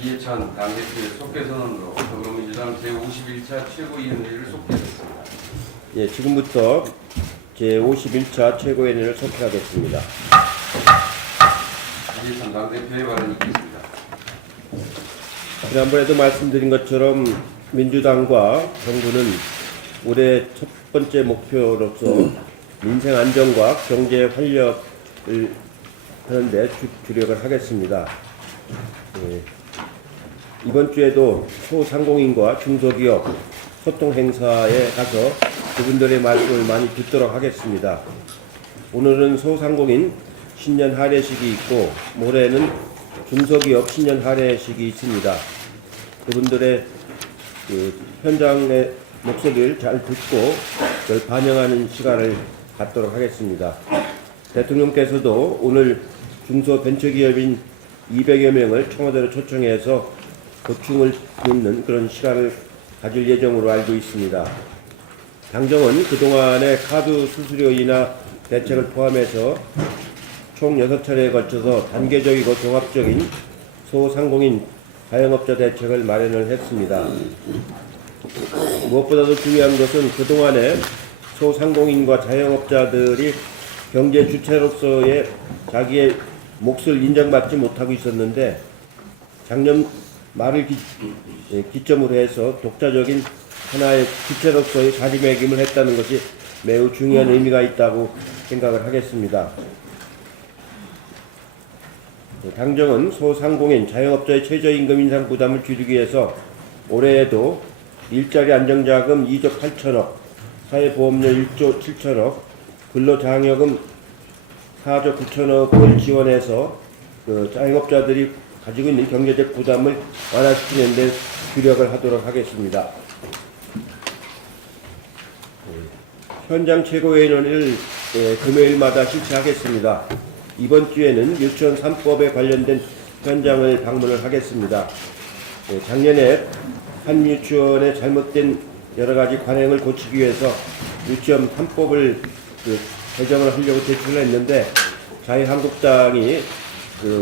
이해찬 당대표의 속개 선언으로 더불어민주당 제51차 최고위원회를 속개했습니다. 예, 지금부터 제51차 최고위원회를 속개하겠습니다. 이해찬 당대표의 발언이 있겠습니다. 지난번에도 말씀드린 것처럼 민주당과 정부는 올해 첫 번째 목표로서 민생 안정과 경제 활력을 하는데 주력을 하겠습니다. 예, 이번 주에도 소상공인과 중소기업 소통 행사에 가서 그분들의 말씀을 많이 듣도록 하겠습니다. 오늘은 소상공인 신년 할애식이 있고 모레는 중소기업 신년 할애식이 있습니다. 그분들의 현장의 목소리를 잘 듣고 그걸 반영하는 시간을 갖도록 하겠습니다. 대통령께서도 오늘 중소벤처기업인 200여 명을 청와대로 초청해서 고충을 듣는 그런 시간을 가질 예정으로 알고 있습니다. 당정은 그동안의 카드 수수료 인하 대책을 포함해서 총 6차례에 걸쳐서 단계적이고 종합적인 소상공인 자영업자 대책을 마련을 했습니다. 무엇보다도 중요한 것은 그동안에 소상공인과 자영업자들이 경제 주체로서의 자기의 몫을 인정받지 못하고 있었는데 작년 말을 기점으로 해서 독자적인 하나의 주체로서의 자리매김을 했다는 것이 매우 중요한 의미가 있다고 생각을 하겠습니다. 당정은 소상공인 자영업자의 최저임금 인상 부담을 줄이기 위해서 올해에도 일자리 안정자금 2조 8천억, 사회보험료 1조 7천억, 근로장려금 4조 9천억을 지원해서 자영업자들이 가지고 있는 경제적 부담을 완화시키는 데 주력을 하도록 하겠습니다. 현장 최고위원회를 금요일마다 실시하겠습니다. 이번 주에는 유치원 3법에 관련된 현장을 방문을 하겠습니다. 작년에 한 유치원의 잘못된 여러 가지 관행을 고치기 위해서 유치원 3법을 개정을 하려고 제출을 했는데 자유한국당이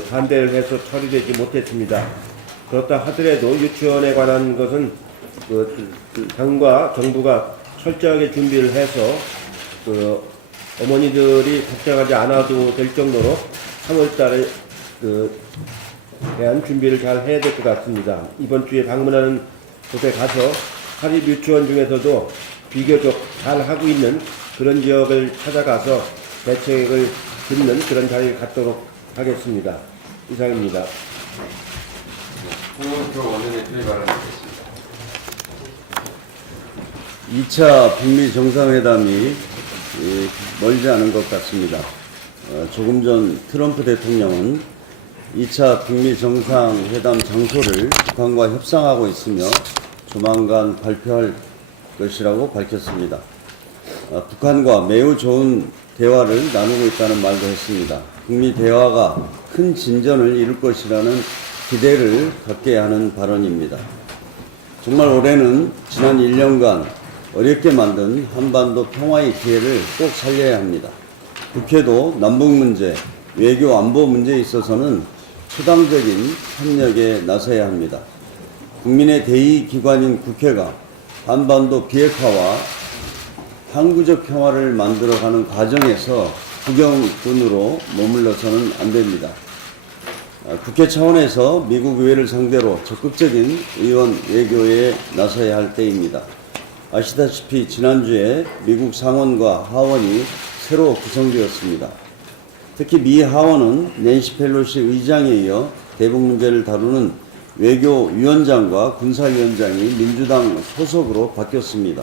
반대를 해서 처리되지 못했습니다. 그렇다 하더라도 유치원에 관한 것은 당과 정부가 철저하게 준비를 해서 어머니들이 걱정하지 않아도 될 정도로 3월달에 대한 준비를 잘 해야 될 것 같습니다. 이번 주에 방문하는 곳에 가서 사립 유치원 중에서도 비교적 잘 하고 있는 그런 지역을 찾아가서 대책을 듣는 그런 자리를 갖도록 하겠습니다. 이상입니다. 홍영표 원내대표의 발언이 있겠습니다. 2차 북미 정상회담이 멀지 않은 것 같습니다. 조금 전 트럼프 대통령은 2차 북미 정상회담 장소를 북한과 협상하고 있으며 조만간 발표할 것이라고 밝혔습니다. 북한과 매우 좋은 대화를 나누고 있다는 말도 했습니다. 북미 대화가 큰 진전을 이룰 것이라는 기대를 갖게 하는 발언입니다. 정말 올해는 지난 1년간 어렵게 만든 한반도 평화의 기회를 꼭 살려야 합니다. 국회도 남북 문제, 외교 안보 문제에 있어서는 초당적인 협력에 나서야 합니다. 국민의 대의기관인 국회가 한반도 비핵화와 항구적 평화를 만들어가는 과정에서 구경꾼으로 머물러서는 안 됩니다. 국회 차원에서 미국 의회를 상대로 적극적인 의원 외교에 나서야 할 때입니다. 아시다시피 지난주에 미국 상원과 하원이 새로 구성되었습니다. 특히 미 하원은 낸시 펠로시 의장에 이어 대북 문제를 다루는 외교위원장과 군사위원장이 민주당 소속으로 바뀌었습니다.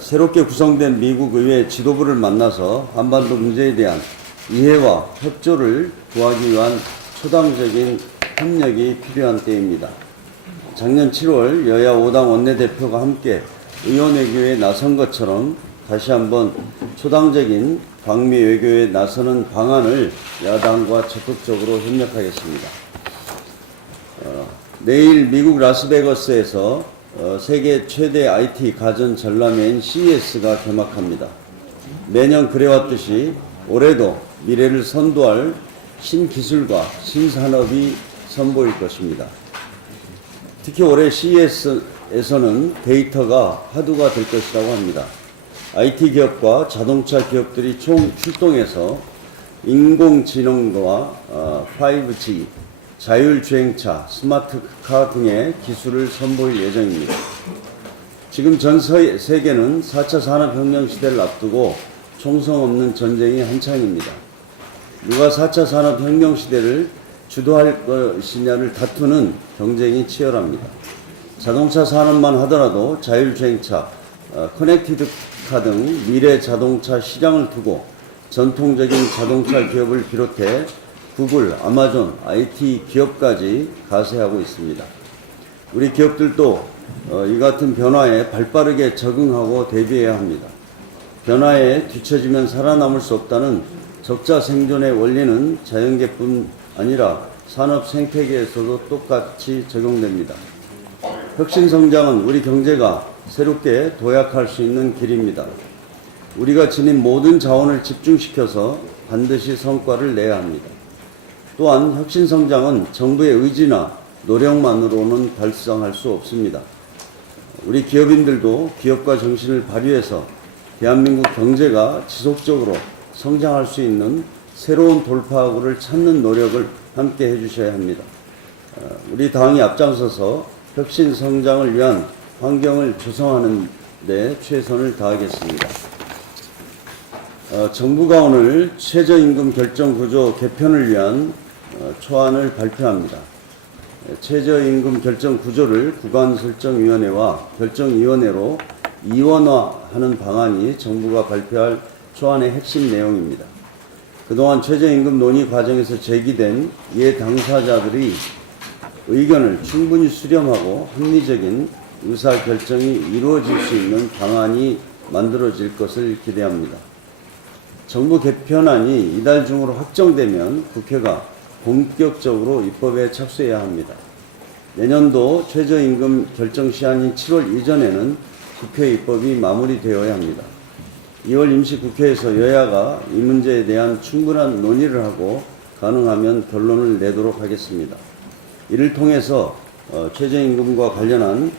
새롭게 구성된 미국 의회 지도부를 만나서 한반도 문제에 대한 이해와 협조를 구하기 위한 초당적인 협력이 필요한 때입니다. 작년 7월 여야 5당 원내대표가 함께 의원 외교에 나선 것처럼 다시 한번 초당적인 방미 외교에 나서는 방안을 야당과 적극적으로 협력하겠습니다. 내일 미국 라스베거스에서 세계 최대 IT 가전 전람회인 CES가 개막합니다. 매년 그래왔듯이 올해도 미래를 선도할 신기술과 신산업이 선보일 것입니다. 특히 올해 CES에서는 데이터가 화두가 될 것이라고 합니다. IT 기업과 자동차 기업들이 총 출동해서 인공지능과 5G, 자율주행차, 스마트카 등의 기술을 선보일 예정입니다. 지금 전 세계는 4차 산업혁명 시대를 앞두고 총성 없는 전쟁이 한창입니다. 누가 4차 산업혁명 시대를 주도할 것이냐를 다투는 경쟁이 치열합니다. 자동차 산업만 하더라도 자율주행차, 커넥티드카 등 미래 자동차 시장을 두고 전통적인 자동차 기업을 비롯해 구글, 아마존, IT 기업까지 가세하고 있습니다. 우리 기업들도 이 같은 변화에 발빠르게 적응하고 대비해야 합니다. 변화에 뒤처지면 살아남을 수 없다는 적자 생존의 원리는 자연계뿐 아니라 산업 생태계에서도 똑같이 적용됩니다. 혁신성장은 우리 경제가 새롭게 도약할 수 있는 길입니다. 우리가 지닌 모든 자원을 집중시켜서 반드시 성과를 내야 합니다. 또한 혁신성장은 정부의 의지나 노력만으로는 달성할 수 없습니다. 우리 기업인들도 기업가 정신을 발휘해서 대한민국 경제가 지속적으로 성장할 수 있는 새로운 돌파구를 찾는 노력을 함께 해주셔야 합니다. 우리 당이 앞장서서 혁신 성장을 위한 환경을 조성하는 데 최선을 다하겠습니다. 정부가 오늘 최저임금 결정구조 개편을 위한 초안을 발표합니다. 최저임금 결정구조를 구간설정위원회와 결정위원회로 이원화하는 방안이 정부가 발표할 초안의 핵심 내용입니다. 그동안 최저임금 논의 과정에서 제기된 이해 당사자들이 의견을 충분히 수렴하고 합리적인 의사결정이 이루어질 수 있는 방안이 만들어질 것을 기대합니다. 정부 개편안이 이달 중으로 확정되면 국회가 본격적으로 입법에 착수해야 합니다. 내년도 최저임금 결정 시한인 7월 이전에는 국회 입법이 마무리되어야 합니다. 2월 임시국회에서 여야가 이 문제에 대한 충분한 논의를 하고 가능하면 결론을 내도록 하겠습니다. 이를 통해서 최저임금과 관련한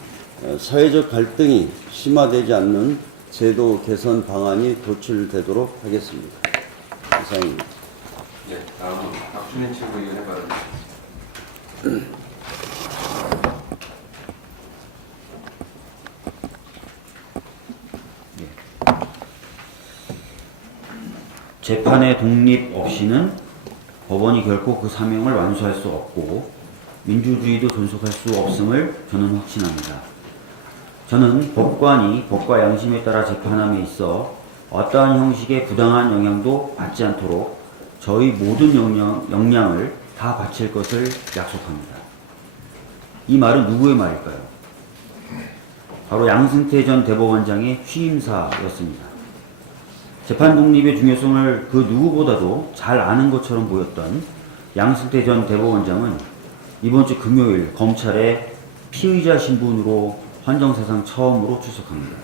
사회적 갈등이 심화되지 않는 제도 개선 방안이 도출되도록 하겠습니다. 이상입니다. 네, 다음은 박준현 최고위원의 발언입니다. 재판의 독립 없이는 법원이 결코 그 사명을 완수할 수 없고 민주주의도 존속할 수 없음을 저는 확신합니다. 저는 법관이 법과 양심에 따라 재판함에 있어 어떠한 형식의 부당한 영향도 받지 않도록 저희 모든 역량을 다 바칠 것을 약속합니다. 이 말은 누구의 말일까요? 바로 양승태 전 대법원장의 취임사였습니다. 재판 독립의 중요성을 그 누구보다도 잘 아는 것처럼 보였던 양승태 전 대법원장은 이번 주 금요일 검찰에 피의자 신분으로 헌정사상 처음으로 출석합니다.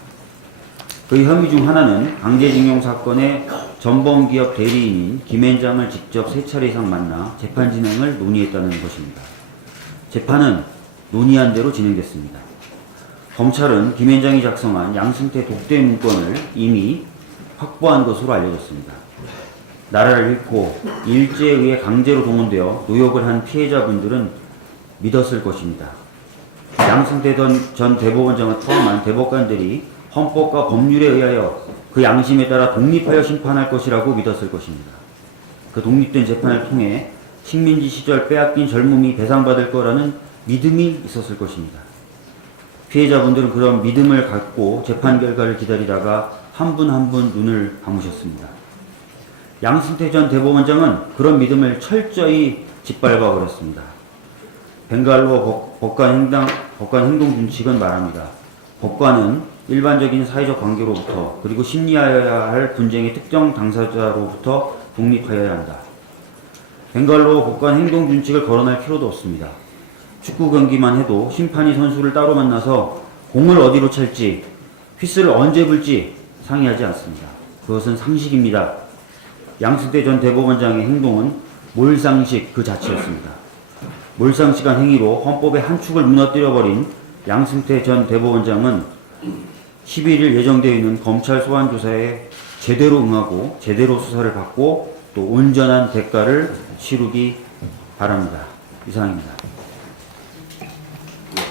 그 혐의 중 하나는 강제징용 사건의 전범기업 대리인인 김앤장을 직접 3차례 이상 만나 재판 진행을 논의했다는 것입니다. 재판은 논의한 대로 진행됐습니다. 검찰은 김앤장이 작성한 양승태 독대 문건을 이미 확보한 것으로 알려졌습니다. 나라를 잃고 일제에 의해 강제로 동원되어 노역을 한 피해자분들은 믿었을 것입니다. 양승태 전 대법원장을 포함한 대법관들이 헌법과 법률에 의하여 그 양심에 따라 독립하여 심판할 것이라고 믿었을 것입니다. 그 독립된 재판을 통해 식민지 시절 빼앗긴 젊음이 배상받을 거라는 믿음이 있었을 것입니다. 피해자분들은 그런 믿음을 갖고 재판 결과를 기다리다가 한 분 한 분 눈을 감으셨습니다. 양승태 전 대법원장은 그런 믿음을 철저히 짓밟아 버렸습니다. 벵갈로 법관 행동 준칙은 말합니다. 법관은 일반적인 사회적 관계로부터 그리고 심리하여야 할 분쟁의 특정 당사자로부터 독립하여야 한다. 벵갈로 법관 행동 준칙을 거론할 필요도 없습니다. 축구 경기만 해도 심판이 선수를 따로 만나서 공을 어디로 찰지, 휘슬을 언제 불지 상의하지 않습니다. 그것은 상식입니다. 양승태 전 대법원장의 행동은 몰상식 그 자체였습니다. 몰상식한 행위로 헌법의 한 축을 무너뜨려버린 양승태 전 대법원장은 11일 예정되어 있는 검찰 소환 조사에 제대로 응하고 제대로 수사를 받고 또 온전한 대가를 치르기 바랍니다. 이상입니다. 네,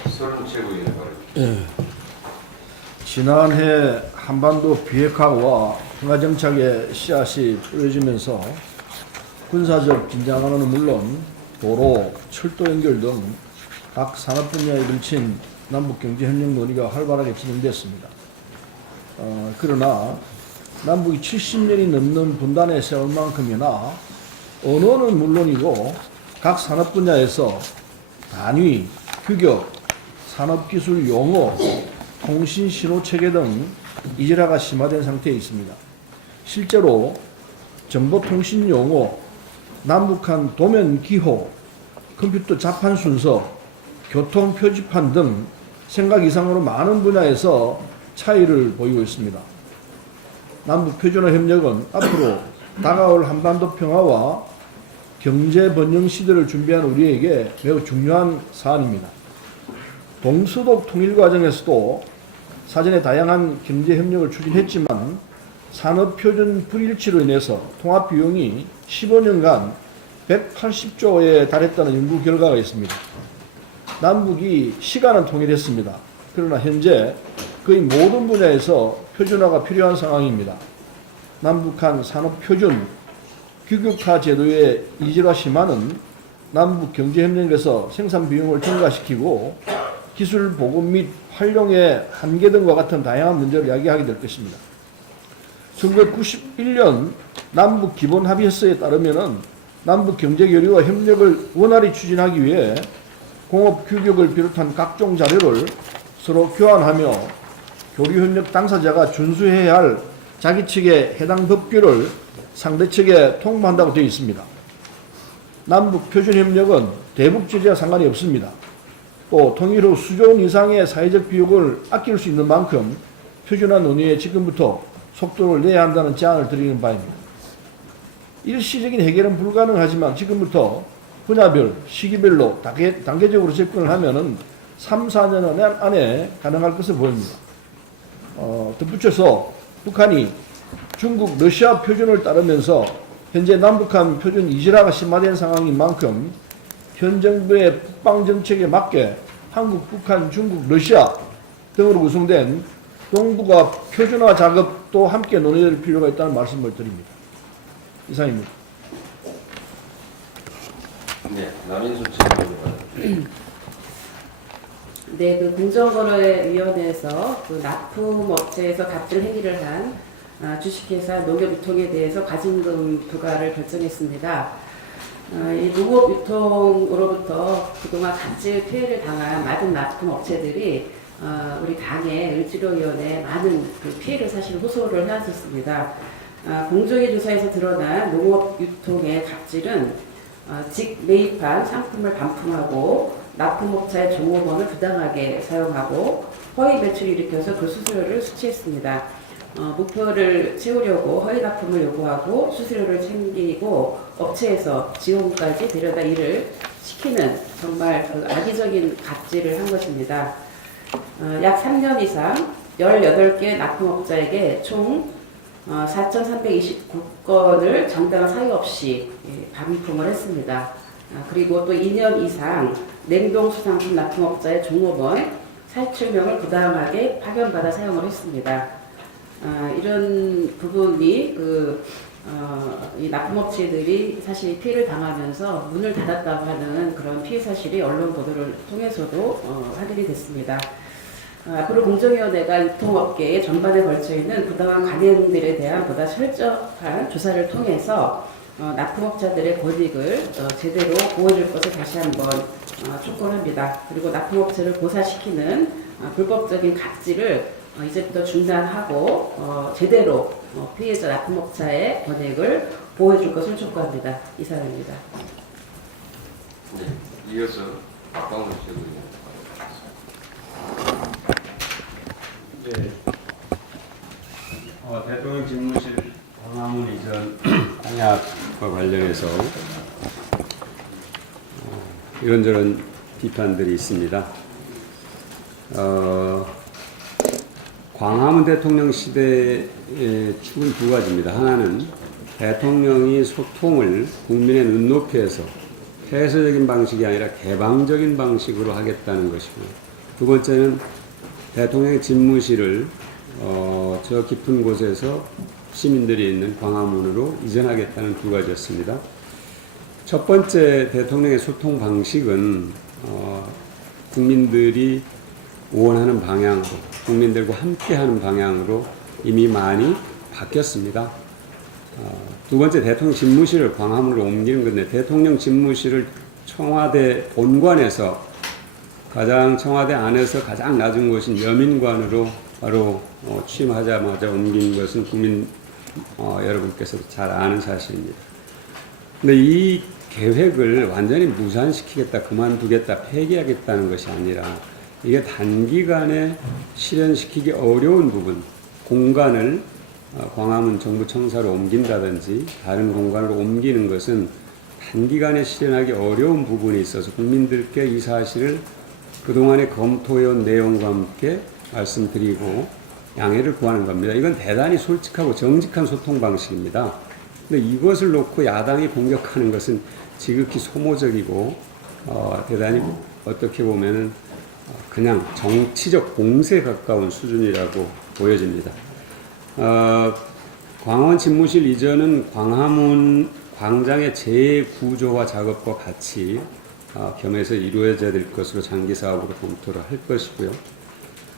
서른 최고위원회 바랍니다. 지난해 한반도 비핵화와 평화정착의 씨앗이 뿌려지면서 군사적 긴장은 물론 도로, 철도 연결 등 각 산업 분야에 걸친 남북경제협력 논의가 활발하게 진행됐습니다. 그러나 남북이 70년이 넘는 분단의 세월만큼이나 언어는 물론이고 각 산업 분야에서 단위, 규격, 산업기술 용어, 통신신호체계 등 이질화가 심화된 상태에 있습니다. 실제로 정보통신 용어, 남북한 도면 기호, 컴퓨터 자판 순서, 교통 표지판 등 생각 이상으로 많은 분야에서 차이를 보이고 있습니다. 남북 표준화 협력은 앞으로 다가올 한반도 평화와 경제 번영 시대를 준비한 우리에게 매우 중요한 사안입니다. 동서독 통일 과정에서도 사전에 다양한 경제 협력을 추진했지만 산업 표준 불일치로 인해서 통합 비용이 15년간 180조에 달했다는 연구 결과가 있습니다. 남북이 시간은 통일했습니다. 그러나 현재 거의 모든 분야에서 표준화가 필요한 상황입니다. 남북한 산업 표준 규격화 제도의 이질화 심화는 남북 경제협력에서 생산 비용을 증가시키고 기술 보급 및 활용의 한계 등과 같은 다양한 문제를 야기하게 될 것입니다. 1991년 남북 기본 합의서에 따르면은 남북 경제 교류와 협력을 원활히 추진하기 위해 공업 규격을 비롯한 각종 자료를 서로 교환하며 교류협력 당사자가 준수해야 할 자기 측의 해당 법규를 상대 측에 통보한다고 되어 있습니다. 남북 표준협력은 대북 제재와 상관이 없습니다. 또 통일 후 수조 원 이상의 사회적 비용을 아낄 수 있는 만큼 표준화 논의에 지금부터 속도를 내야 한다는 제안을 드리는 바입니다. 일시적인 해결은 불가능하지만 지금부터 분야별, 시기별로 단계적으로 접근을 하면은 3, 4년 안에 가능할 것으로 보입니다. 덧붙여서 북한이 중국, 러시아 표준을 따르면서 현재 남북한 표준 이질화가 심화된 상황인 만큼 현 정부의 북방 정책에 맞게 한국, 북한, 중국, 러시아 등으로 구성된 동북아 표준화 작업도 함께 논의될 필요가 있다는 말씀을 드립니다. 이상입니다. 네, 남인순 최고위원회 바랍니다. 네, 그 공정거래위원회에서 그 납품업체에서 갑질 행위를 한 주식회사 농협유통에 대해서 과징금 부과를 결정했습니다. 이 농업유통으로부터 그동안 갑질 피해를 당한 많은 납품업체들이 우리 당의 을지로위원회에 많은 그 피해를 사실 호소를 해왔었습니다. 공정위 조사에서 드러난 농업유통의 갑질은 직매입한 상품을 반품하고 납품업체의 종업원을 부당하게 사용하고 허위 매출을 일으켜서 그 수수료를 수취했습니다. 목표를 채우려고 허위 납품을 요구하고 수수료를 챙기고 업체에서 지원까지 데려다 일을 시키는 정말 그 악의적인 갑질을 한 것입니다. 약 3년 이상 18개 납품업자에게 총 4,329건을 정당한 사유 없이 반품을 했습니다. 그리고 또 2년 이상 냉동수산품 납품업자의 종업원 47명을 부당하게 파견받아 사용을 했습니다. 이런 부분이 이 납품업체들이 사실 피해를 당하면서 문을 닫았다고 하는 그런 피해 사실이 언론 보도를 통해서도 확인이 됐습니다. 앞으로 공정위원회가 유통업계의 전반에 걸쳐 있는 부당한 관행들에 대한 보다 철저한 조사를 통해서 납품업자들의 권익을 제대로 보호해줄 것을 다시 한번 촉구합니다. 그리고 납품업체를 고사시키는 불법적인 갑질을 이제부터 중단하고 제대로 피해자 납품업자의 권익을 보호해줄 것을 촉구합니다. 이상입니다. 네, 이어서 박광훈 최고위원. 네. 대통령 집무실 광화문 이전 공약과 관련해서 이런저런 비판들이 있습니다. 광화문 대통령 시대의 축은 두 가지입니다. 하나는 대통령이 소통을 국민의 눈높이에서 폐쇄적인 방식이 아니라 개방적인 방식으로 하겠다는 것이고, 두 번째는 대통령의 집무실을 저 깊은 곳에서 시민들이 있는 광화문으로 이전하겠다는 두 가지였습니다. 첫 번째 대통령의 소통 방식은 국민들이 원하는 방향으로, 국민들과 함께하는 방향으로 이미 많이 바뀌었습니다. 두 번째 대통령 집무실을 광화문으로 옮기는 건데, 대통령 집무실을 청와대 본관에서 청와대 안에서 가장 낮은 곳인 여민관으로 바로 취임하자마자 옮긴 것은 국민 여러분께서도 잘 아는 사실입니다. 근데 이 계획을 완전히 무산시키겠다, 그만두겠다, 폐기하겠다는 것이 아니라 이게 단기간에 실현시키기 어려운 부분, 공간을 광화문 정부청사로 옮긴다든지 다른 공간으로 옮기는 것은 단기간에 실현하기 어려운 부분이 있어서 국민들께 이 사실을 그동안의 검토해온 내용과 함께 말씀드리고 양해를 구하는 겁니다. 이건 대단히 솔직하고 정직한 소통 방식입니다. 근데 이것을 놓고 야당이 공격하는 것은 지극히 소모적이고 대단히 어떻게 보면은 그냥 정치적 공세에 가까운 수준이라고 보여집니다. 광화문 집무실 이전은 광화문 광장의 재구조화 작업과 같이 겸해서 이루어져야 될 것으로 장기 사업으로 검토를 할 것이고요.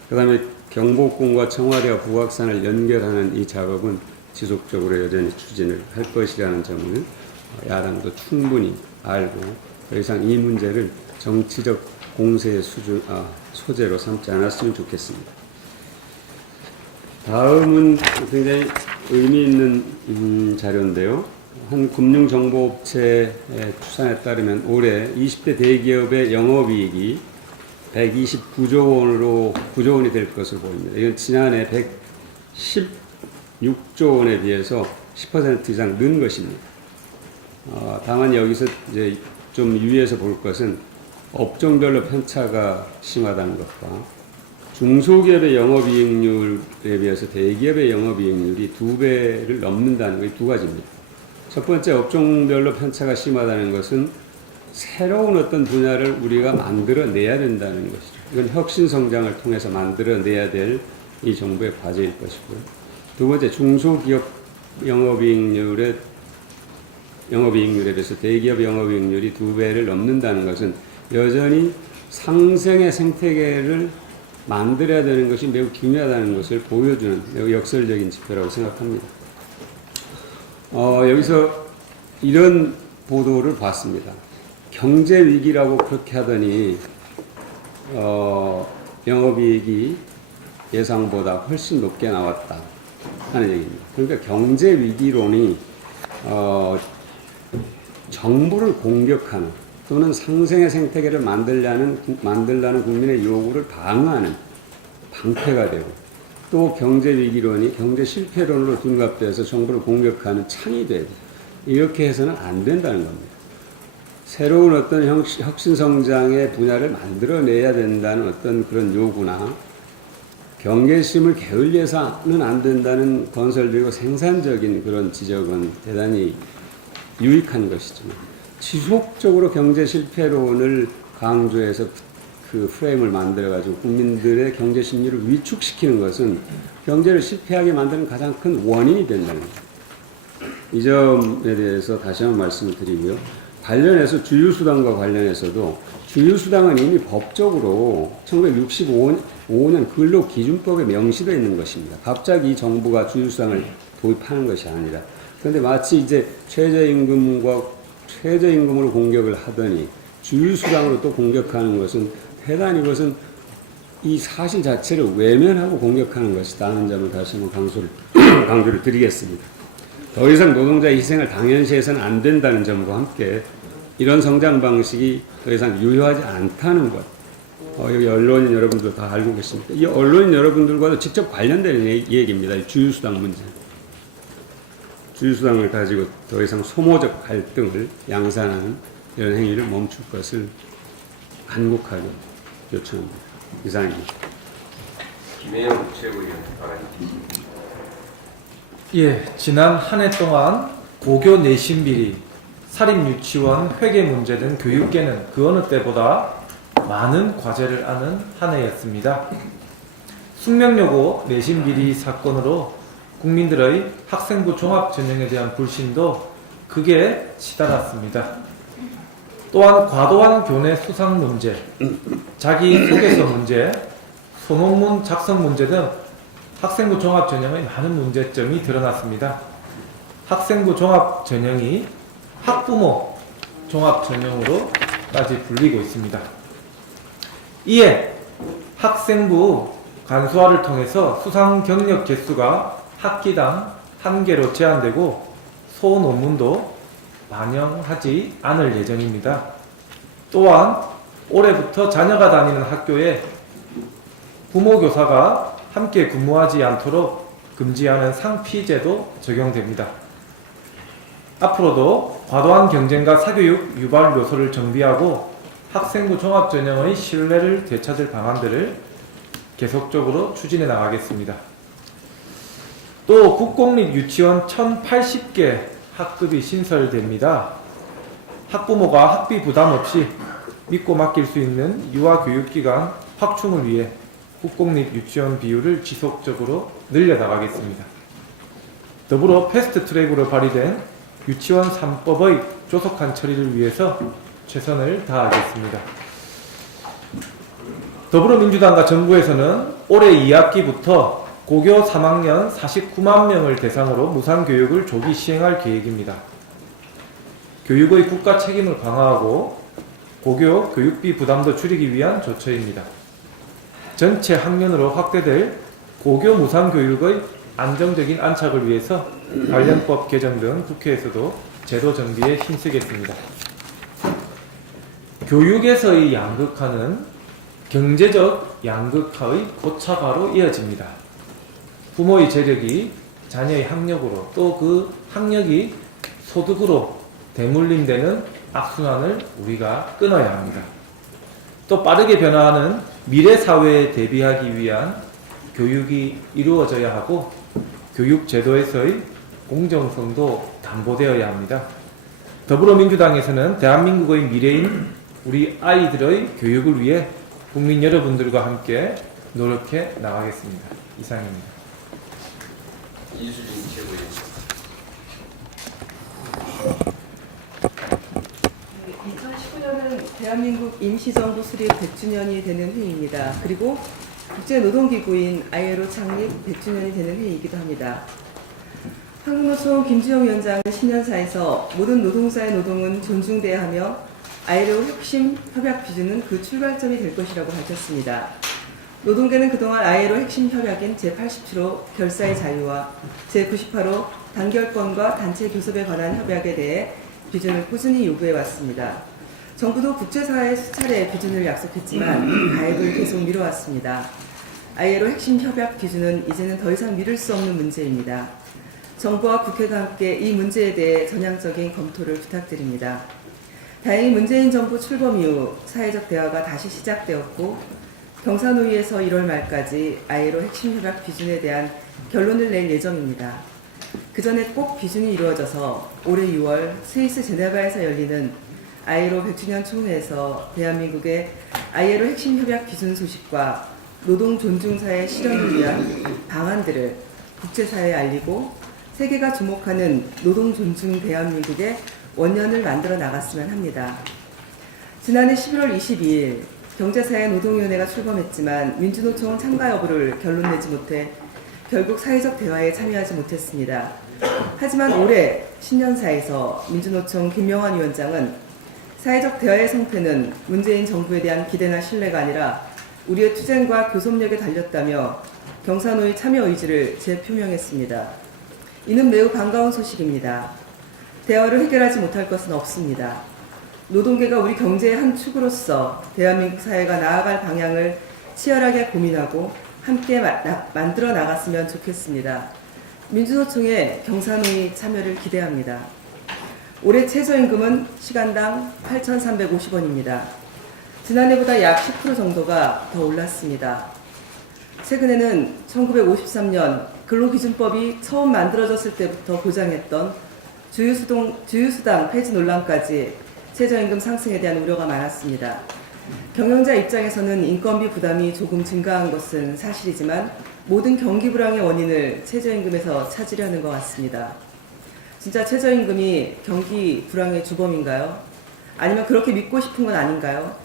그 다음에 경복궁과 청와대와 북악산을 연결하는 이 작업은 지속적으로 여전히 추진을 할 것이라는 점을 야당도 충분히 알고 더 이상 이 문제를 정치적 공세의 소재로 삼지 않았으면 좋겠습니다. 다음은 굉장히 의미 있는 자료인데요. 한 금융정보업체의 추산에 따르면 올해 20대 대기업의 영업이익이 129조 원이 될 것으로 보입니다. 이건 지난해 116조 원에 비해서 10% 이상 는 것입니다. 다만 여기서 이제 좀 유의해서 볼 것은 업종별로 편차가 심하다는 것과 중소기업의 영업이익률에 비해서 대기업의 영업이익률이 2배를 넘는다는 것, 두 가지입니다. 첫 번째, 업종별로 편차가 심하다는 것은 새로운 어떤 분야를 우리가 만들어내야 된다는 것이죠. 이건 혁신성장을 통해서 만들어내야 될 이 정부의 과제일 것이고요. 두 번째, 중소기업 영업이익률에 비해서 대기업 영업이익률이 2배를 넘는다는 것은 여전히 상생의 생태계를 만들어야 되는 것이 매우 중요하다는 것을 보여주는 매우 역설적인 지표라고 생각합니다. 여기서 이런 보도를 봤습니다. 경제 위기라고 그렇게 하더니 영업이익이 예상보다 훨씬 높게 나왔다 하는 얘기입니다. 그러니까 경제 위기론이 정부를 공격하는 또는 상생의 생태계를 만들라는 국민의 요구를 방어하는 방패가 되고, 또 경제 위기론이 경제 실패론으로 둔갑돼서 정부를 공격하는 창이 되고, 이렇게 해서는 안 된다는 겁니다. 새로운 어떤 혁신성장의 분야를 만들어내야 된다는 어떤 그런 요구나 경계심을 게을리해서는 안 된다는 건설적이고 생산적인 그런 지적은 대단히 유익한 것이지만, 지속적으로 경제 실패론을 강조해서 그 프레임을 만들어가지고 국민들의 경제 심리를 위축시키는 것은 경제를 실패하게 만드는 가장 큰 원인이 된다는 겁니다. 이 점에 대해서 다시 한번 말씀을 드리고요. 관련해서 주유수당과 관련해서도 주유수당은 이미 법적으로 1965년 근로기준법에 명시되어 있는 것입니다. 갑자기 이 정부가 주유수당을 도입하는 것이 아니라 그런데 마치 이제 최저임금으로 공격을 하더니 주휴수당으로 또 공격하는 것은 대단히 이것은 이 사실 자체를 외면하고 공격하는 것이다 하는 점을 다시 한번 강조를 드리겠습니다. 더 이상 노동자의 희생을 당연시해서는 안 된다는 점과 함께 이런 성장 방식이 더 이상 유효하지 않다는 것. 여기 언론인 여러분들 다 알고 계십니다. 이 언론인 여러분들과도 직접 관련되는 얘기입니다. 이 주휴수당 문제. 주휴수당을 가지고 더 이상 소모적 갈등을 양산하는 이런 행위를 멈출 것을 간곡하게 요청합니다. 이상입니다. 김혜영 최고위원 발언입니다. 예, 지난 한 해 동안 고교 내신 비리, 사립 유치원 회계 문제 등 교육계는 그 어느 때보다 많은 과제를 안은 한 해였습니다. 숙명여고 내신 비리 사건으로 국민들의 학생부 종합 전형에 대한 불신도 크게 치달았습니다. 또한 과도한 교내 수상 문제, 자기소개서 문제, 소논문 작성 문제 등 학생부 종합 전형의 많은 문제점이 드러났습니다. 학생부 종합 전형이 학부모 종합 전형으로까지 불리고 있습니다. 이에 학생부 간소화를 통해서 수상 경력 개수가 학기당 1개로 제한되고 소논문도 반영하지 않을 예정입니다. 또한 올해부터 자녀가 다니는 학교에 부모 교사가 함께 근무하지 않도록 금지하는 상피제도 적용됩니다. 앞으로도 과도한 경쟁과 사교육 유발 요소를 정비하고 학생부 종합전형의 신뢰를 되찾을 방안들을 계속적으로 추진해 나가겠습니다. 또 국공립 유치원 1080개 학급이 신설됩니다. 학부모가 학비 부담 없이 믿고 맡길 수 있는 유아교육기관 확충을 위해 국공립 유치원 비율을 지속적으로 늘려나가겠습니다. 더불어 패스트트랙으로 발의된 유치원 3법의 조속한 처리를 위해서 최선을 다하겠습니다. 더불어민주당과 정부에서는 올해 2학기부터 고교 3학년 49만 명을 대상으로 무상교육을 조기 시행할 계획입니다. 교육의 국가 책임을 강화하고 고교 교육비 부담도 줄이기 위한 조처입니다. 전체 학년으로 확대될 고교 무상교육의 안정적인 안착을 위해서 관련법 개정 등 국회에서도 제도 정비에 힘쓰겠습니다. 교육에서의 양극화는 경제적 양극화의 고착화로 이어집니다. 부모의 재력이 자녀의 학력으로 또 그 학력이 소득으로 대물림되는 악순환을 우리가 끊어야 합니다. 또 빠르게 변화하는 미래 사회에 대비하기 위한 교육이 이루어져야 하고 교육 제도에서의 공정성도 담보되어야 합니다. 더불어민주당에서는 대한민국의 미래인 우리 아이들의 교육을 위해 국민 여러분들과 함께 노력해 나가겠습니다. 이상입니다. 이수진 최고위원. 2019년은 대한민국 임시정부 수립 100주년이 되는 해입니다. 그리고 국제노동기구인 ILO 창립 100주년이 되는 해이기도 합니다. 한국노총 김주영 위원장은 10년사에서 모든 노동자의 노동은 존중돼야 하며 ILO 핵심 협약 비준은 그 출발점이 될 것이라고 밝혔습니다. 노동계는 그동안 ILO 핵심 협약인 제87호 결사의 자유와 제98호 단결권과 단체 교섭에 관한 협약에 대해 비준을 꾸준히 요구해왔습니다. 정부도 국제사회에 수차례 비준을 약속했지만 가입을 계속 미뤄왔습니다. ILO 핵심 협약 비준은 이제는 더 이상 미룰 수 없는 문제입니다. 정부와 국회가 함께 이 문제에 대해 전향적인 검토를 부탁드립니다. 다행히 문재인 정부 출범 이후 사회적 대화가 다시 시작되었고 경사노위에서 1월 말까지 ILO 핵심 협약 비준에 대한 결론을 낼 예정입니다. 그 전에 꼭 비준이 이루어져서 올해 6월 스위스 제네바에서 열리는 ILO 100주년 총회에서 대한민국의 ILO 핵심 협약 비준 소식과 노동 존중 사회 실현을 위한 방안들을 국제사회에 알리고 세계가 주목하는 노동 존중 대한민국의 원년을 만들어 나갔으면 합니다. 지난해 11월 22일 경제사회노동위원회가 출범했지만 민주노총은 참가 여부를 결론내지 못해 결국 사회적 대화에 참여하지 못했습니다. 하지만 올해 신년사에서 민주노총 김명환 위원장은 사회적 대화의 성패는 문재인 정부에 대한 기대나 신뢰가 아니라 우리의 투쟁과 교섭력에 달렸다며 경사노의 참여 의지를 재표명했습니다. 이는 매우 반가운 소식입니다. 대화로 해결하지 못할 것은 없습니다. 노동계가 우리 경제의 한 축으로서 대한민국 사회가 나아갈 방향을 치열하게 고민하고 함께 만들어 나갔으면 좋겠습니다. 민주노총의 경사노의 참여를 기대합니다. 올해 최저임금은 시간당 8,350원입니다. 지난해보다 약 10% 정도가 더 올랐습니다. 최근에는 1953년 근로기준법이 처음 만들어졌을 때부터 보장했던 주휴수당 폐지 논란까지 최저임금 상승에 대한 우려가 많았습니다. 경영자 입장에서는 인건비 부담이 조금 증가한 것은 사실이지만 모든 경기 불황의 원인을 최저임금에서 찾으려는 것 같습니다. 진짜 최저임금이 경기 불황의 주범인가요? 아니면 그렇게 믿고 싶은 건 아닌가요?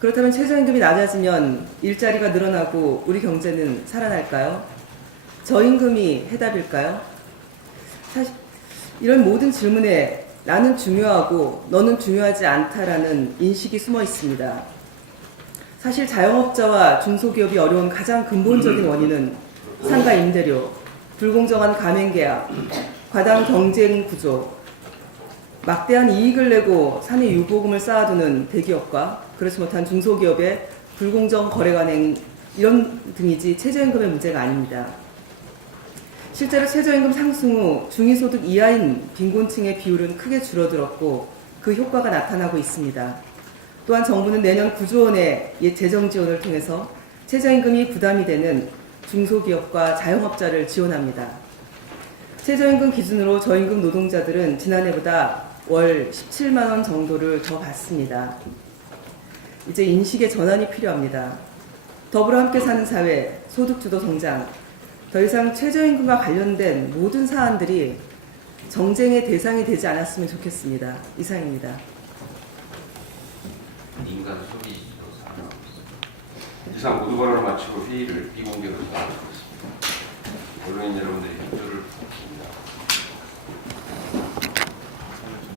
그렇다면 최저임금이 낮아지면 일자리가 늘어나고 우리 경제는 살아날까요? 저임금이 해답일까요? 사실 이런 모든 질문에 나는 중요하고 너는 중요하지 않다라는 인식이 숨어 있습니다. 사실 자영업자와 중소기업이 어려운 가장 근본적인 원인은 상가 임대료, 불공정한 가맹계약, 과당 경쟁 구조, 막대한 이익을 내고 산의 유보금을 쌓아두는 대기업과 그렇지 못한 중소기업의 불공정 거래 관행 이런 등이지 최저임금의 문제가 아닙니다. 실제로 최저임금 상승 후 중위소득 이하인 빈곤층의 비율은 크게 줄어들었고 그 효과가 나타나고 있습니다. 또한 정부는 내년 9조 원의 재정 지원을 통해서 최저임금이 부담이 되는 중소기업과 자영업자를 지원합니다. 최저임금 기준으로 저임금 노동자들은 지난해보다 월 17만 원 정도를 더 받습니다. 이제 인식의 전환이 필요합니다. 더불어 함께 사는 사회, 소득주도 성장, 더 이상 최저임금과 관련된 모든 사안들이 정쟁의 대상이 되지 않았으면 좋겠습니다. 이상입니다. 인간 소비지도 살아나고 있습니다. 이상 모두 발언을 마치고 회의를 비공개로 진행하겠습니다. 언론인 여러분들이